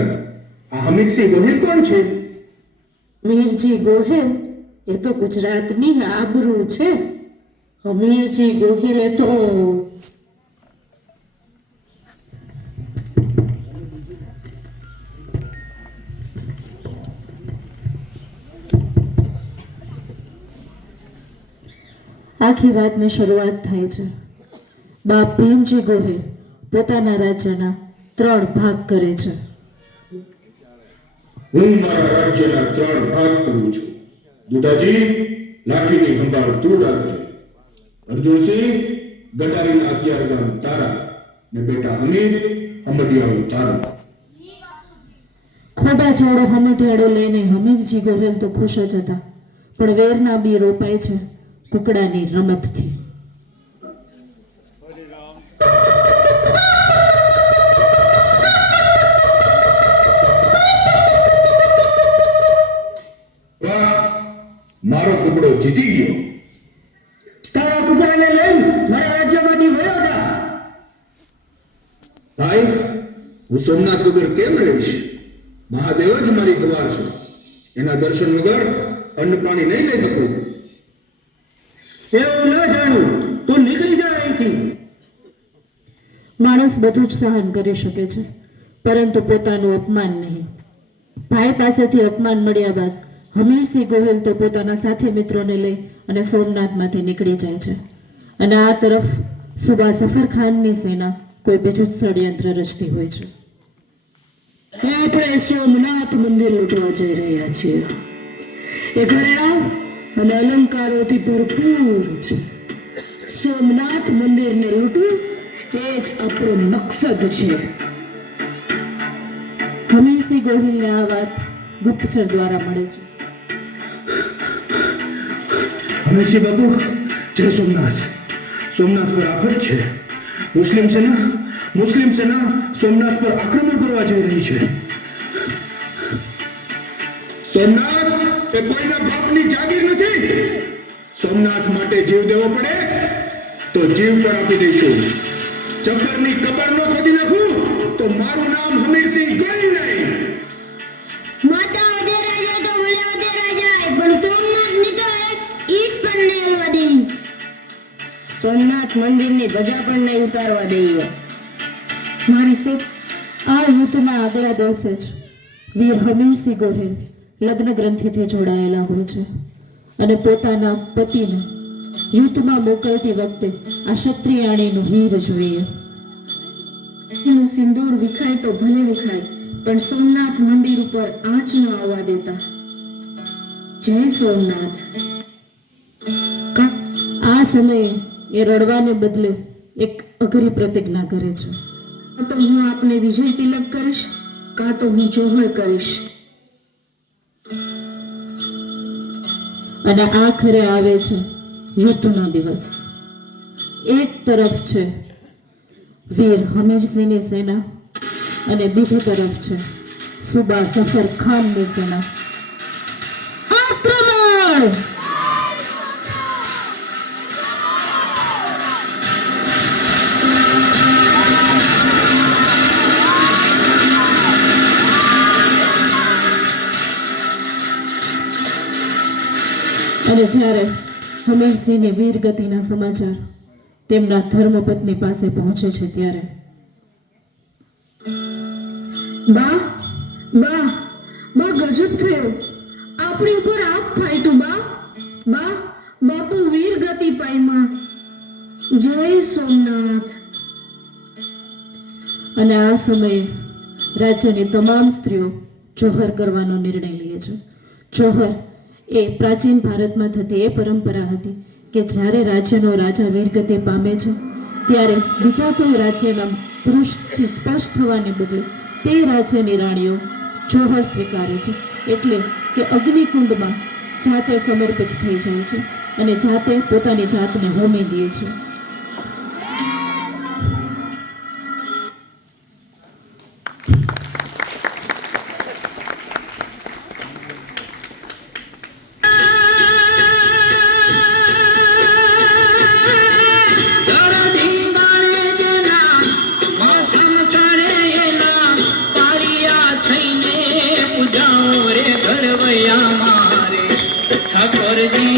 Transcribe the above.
આવી. આ હમીરસિંહ ગોહિલ કોણ છે? મીરજી ગોહિલ એ તો ગુજરાતની આબરૂ છે. હમીરજી ગોહિલ એ તો આખી વાતની શરૂઆત થાય છે. બાપ ભીમજી ગોહિલ પોતાના રાજ્યના 3 ભાગ કરે છે. હું મારા રાજ્યના 3 ભાગ કરું છું. દુદાજી, લાઠીની સંભાળ તું રાખજે. અર્જુનસિંહ, ગટારીના 11 ગામ તારા, ને બેટા અમીર, અમડિયાળું તારું. ખોબા જોડો હમઢિયાળો લઈને હમીરજી ગોહિલ તો ખુશ જ હતા, પણ વેરના બી રોપાય છે કુકડાની રમતથી. મારો કુકડો જીતી ગયો. તારા કુકડાને લઈને મારા રાજ્યમાંથી વયો જા. ભાઈ, હું સોમનાથ વગર કેમ રહીશ? મહાદેવ જ મારી હવાર છે. એના દર્શન વગર અન્ન પાણી નહીં લઈ શકું. એવું ન જાણું તો નીકળી જા અહીંથી. માણસ બધું જ સહન કરી શકે છે, પરંતુ પોતાનું અપમાન નહીં. ભાઈ પાસેથી અપમાન મળ્યા બાદ હમીરસિંહ ગોહિલ તો પોતાના સાથી મિત્રોને લઈ અને સોમનાથમાંથી નીકળી જાય છે. અને આ તરફ સુબા સફરખાનની સેના કોઈ બીજું જ ષડયંત્ર રચતી હોય છે. આપણે સોમનાથ મંદિર લૂંટવા જઈ રહ્યા છીએ. એ ઘરેણાં અને અલંકારોથી ભરપૂર છે. સોમનાથ મંદિરને લૂંટવું એ જ આપણો મકસદ છે. હમીરસિંહ ગોહિલને આ વાત ગુપ્તચર દ્વારા મળે છે. હમીરસિંહ બાપુ, જય સોમનાથ. સોમનાથ પર આફત છે. મુસ્લિમ સેના સોમનાથ પર આક્રમણ કરવા જઈ રહી છે. સોમનાથ એ કોઈના બાપની જાગીર નથી. સોમનાથ માટે જીવ દેવો પડે તો જીવ પણ આપી દઈશું. જફરની કબર નો ખોદી નાખું તો મારું નામ હમીરસિંહ ગોહિલ નહીં. માતા વધેરા જાય તો ભલે વધેરા જાય, પણ સોમનાથ ની તો એક ઈટ પણ નહીં હલવા દઈ. સોમનાથ મંદિરની ધજા પણ નહીં ઉતારવા દઈએ. મારી શેઠ, આ યુદ્ધના આગલા દિવસે જ વીર હમીરસિંહ ગોહિલ લગ્ન ગ્રંથિથી જોડાયેલા હોય છે અને પોતાના પતિને યુદ્ધમાં મોકલતી વખતે આ ક્ષત્રિયાણીનું હીર જોઈએ. એનું સિંદૂર વિખાય તો ભલે વિખાય, પણ સોમનાથ મંદિર ઉપર આંચ ન આવવા દેતા. જય સોમનાથ. આ સમયે એ રડવાને બદલે એક અઘરી પ્રતિજ્ઞા કરે છે. કાં તો હું આપને વિજય તિલક કરીશ, કાં તો હું જોહર કરીશ. અને આખરે આવે છે યુદ્ધનો દિવસ. એક તરફ છે વીર હમીરસિંહની સેના અને બીજી તરફ છે સુબા સફર ખાનની સેના. આક્રમણ! અને જ્યારે હમીરસિંહની વીરગતિના સમાચાર તેમના ધર્મપત્ની પાસે પહોંચે છે ત્યારે બા બા બા, ગજબ થયો. આપણી ઉપર આગ ફાટ્યું. બા બાપુ વીર ગતિ પામ્યા. જય સોમનાથ. અને આ સમયે રાજ્યની તમામ સ્ત્રીઓ જોહર કરવાનો નિર્ણય લે છે. જોહર એ પ્રાચીન ભારતમાં થતી એ પરંપરા હતી કે જ્યારે રાજ્યનો રાજા વીરગતિ પામે છે ત્યારે બીજા કોઈ રાજ્યના પુરુષથી સ્પર્શ થવાને બદલે તે રાજ્યની રાણીઓ જોહર સ્વીકારે છે. એટલે કે અગ્નિકુંડમાં જાતે સમર્પિત થઈ જાય છે અને જાતે પોતાની જાતને હોમી દે છે. માથમ સાડે એના પારિયા કરજે